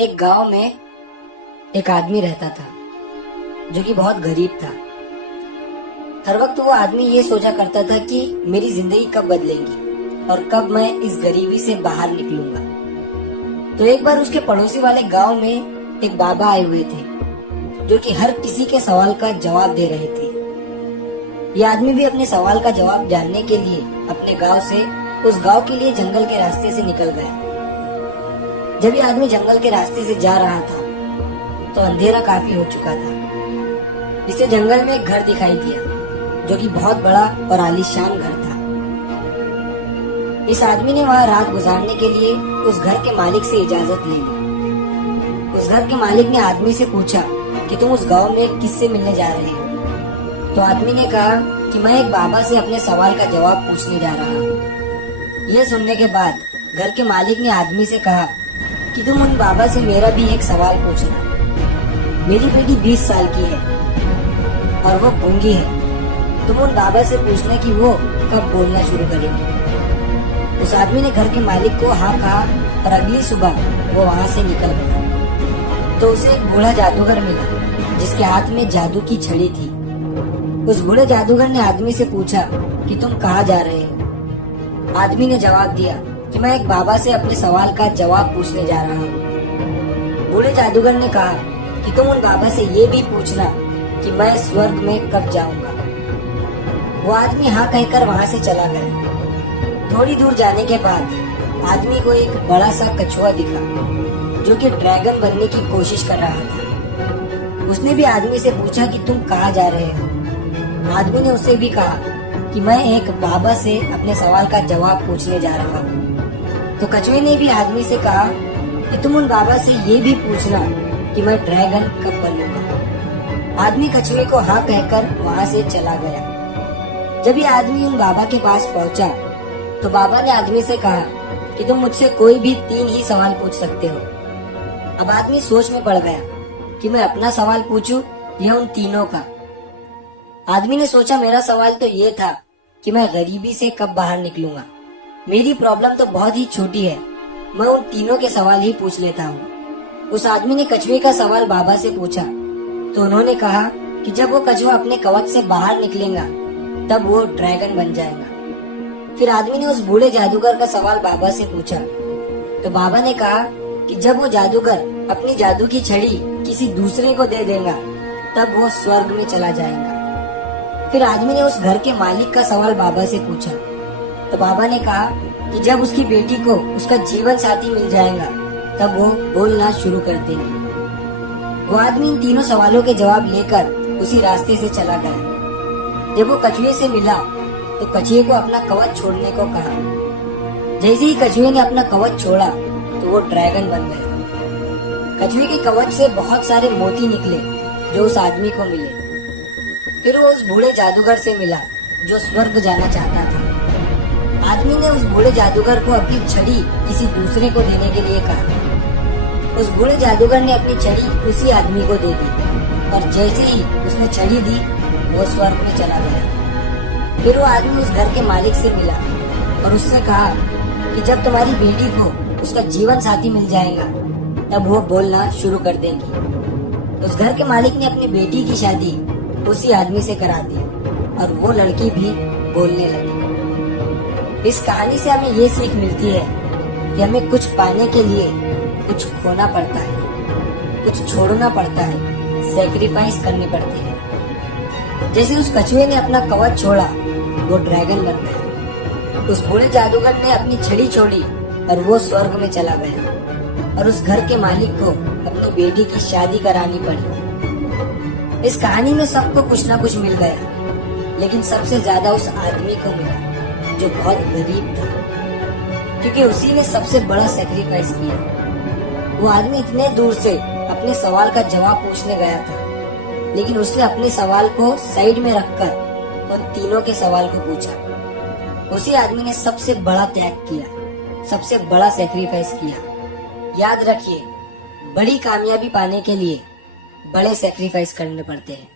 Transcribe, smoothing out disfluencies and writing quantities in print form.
एक गांव में एक आदमी रहता था जो कि बहुत गरीब था। हर वक्त वो आदमी ये सोचा करता था कि मेरी जिंदगी कब बदलेगी और कब मैं इस गरीबी से बाहर निकलूंगा। तो एक बार उसके पड़ोसी वाले गांव में एक बाबा आए हुए थे जो कि हर किसी के सवाल का जवाब दे रहे थे। ये आदमी भी अपने सवाल का जवाब जानने के लिए अपने गांव से उस गांव के लिए जंगल के रास्ते से निकल गया। जब ये आदमी जंगल के रास्ते से जा रहा था तो अंधेरा काफी हो चुका था। इसे जंगल में एक घर दिखाई दिया जो कि बहुत बड़ा और आलीशान घर था। इस आदमी ने वहां रात गुजारने के लिए उस घर के मालिक से इजाजत ले ली। उस घर के मालिक ने आदमी से पूछा कि तुम उस गांव में किससे मिलने जा रहे हो। तो आदमी ने कहा कि मैं एक बाबा से अपने सवाल का जवाब पूछने जा रहा हूँ। यह सुनने के बाद घर के मालिक ने आदमी से कहा कि तुम उन बाबा से मेरा भी एक सवाल पूछना। मेरी बेटी 20 साल की है और वो गूंगी है। तुम उन बाबा से पूछना कि वो कब बोलना शुरू करेंगे। उस आदमी ने घर के मालिक को हाँ कहा और अगली सुबह वो वहाँ से निकल गया। तो उसे एक बूढ़ा जादूगर मिला जिसके हाथ में जादू की छड़ी थी। उस बूढ़े जादूगर ने आदमी से पूछा कि तुम कहाँ जा रहे हो। आदमी ने जवाब दिया कि मैं एक बाबा से अपने सवाल का जवाब पूछने जा रहा हूँ। बूढ़े जादूगर ने कहा कि तुम उन बाबा से ये भी पूछना कि मैं स्वर्ग में कब जाऊंगा। वो आदमी हाँ कहकर वहाँ से चला गया। थोड़ी दूर जाने के बाद आदमी को एक बड़ा सा कछुआ दिखा जो कि ड्रैगन बनने की कोशिश कर रहा था। उसने भी आदमी से पूछा कि तुम कहाँ जा रहे हो। आदमी ने उससे भी कहा कि मैं एक बाबा से अपने सवाल का जवाब पूछने जा रहा हूँ। तो कछुए ने भी आदमी से कहा कि तुम उन बाबा से ये भी पूछना कि मैं ड्रैगन कब बनूंगा। आदमी कछुए को हाँ कहकर वहाँ से चला गया। जब ये आदमी उन बाबा के पास पहुँचा तो बाबा ने आदमी से कहा कि तुम मुझसे कोई भी 3 ही सवाल पूछ सकते हो। अब आदमी सोच में पड़ गया कि मैं अपना सवाल पूछूं या उन तीनों का। आदमी ने सोचा मेरा सवाल तो ये था कि मैं गरीबी से कब बाहर निकलूंगा। मेरी प्रॉब्लम तो बहुत ही छोटी है, मैं उन तीनों के सवाल ही पूछ लेता हूँ। उस आदमी ने कछुए का सवाल बाबा से पूछा तो उन्होंने कहा कि जब वो कछुआ अपने कवच से बाहर निकलेगा तब वो ड्रैगन बन जाएगा। फिर आदमी ने उस बूढ़े जादूगर का सवाल बाबा से पूछा तो बाबा ने कहा कि जब वो जादूगर अपनी जादू की छड़ी किसी दूसरे को दे देगा तब वो स्वर्ग में चला जाएगा। फिर आदमी ने उस घर के मालिक का सवाल बाबा से पूछा तो बाबा ने कहा कि जब उसकी बेटी को उसका जीवन साथी मिल जाएगा तब वो बोलना शुरू कर देंगी। वो आदमी इन तीनों सवालों के जवाब लेकर उसी रास्ते से चला गया। जब वो कछुए से मिला तो कछुए को अपना कवच छोड़ने को कहा। जैसे ही कछुए ने अपना कवच छोड़ा तो वो ड्रैगन बन गया। कछुए के कवच से बहुत सारे मोती निकले जो उस आदमी को मिले। फिर वो उस बूढ़े जादूगर से मिला जो स्वर्ग जाना चाहता था। आदमी ने उस बूढ़े जादूगर को अपनी छड़ी किसी दूसरे को देने के लिए कहा। उस बूढ़े जादूगर ने अपनी छड़ी उसी आदमी को दे दी और जैसे ही उसने छड़ी दी वो स्वर्ग में चला गया। फिर वो आदमी उस घर के मालिक से मिला और उससे कहा कि जब तुम्हारी बेटी को उसका जीवन साथी मिल जाएगा तब वो बोलना शुरू कर देगी। उस घर के मालिक ने अपनी बेटी की शादी उसी आदमी से करा दी और वो लड़की भी बोलने लगी। इस कहानी से हमें ये सीख मिलती है कि हमें कुछ पाने के लिए कुछ खोना पड़ता है, कुछ छोड़ना पड़ता है, सैक्रिफाइस करने पड़ते हैं। जैसे उस कछुए ने अपना कवच छोड़ा वो ड्रैगन बन गया। उस बूढ़े जादूगर ने अपनी छड़ी छोड़ी और वो स्वर्ग में चला गया और उस घर के मालिक को अपनी बेटी की शादी करानी पड़ी। इस कहानी में सबको कुछ ना कुछ मिल गया, लेकिन सबसे ज्यादा उस आदमी को मिला जो बहुत गरीब था, क्योंकि उसी ने सबसे बड़ा सैक्रिफाइस किया। वो आदमी इतने दूर से अपने सवाल का जवाब पूछने गया था, लेकिन उसने अपने सवाल को साइड में रखकर उन तीनों के सवाल को पूछा। उसी आदमी ने सबसे बड़ा त्याग किया, सबसे बड़ा सैक्रिफाइस किया। याद रखिए, बड़ी कामयाबी पाने के लिए बड़े सैक्रिफाइस करने पड़ते हैं।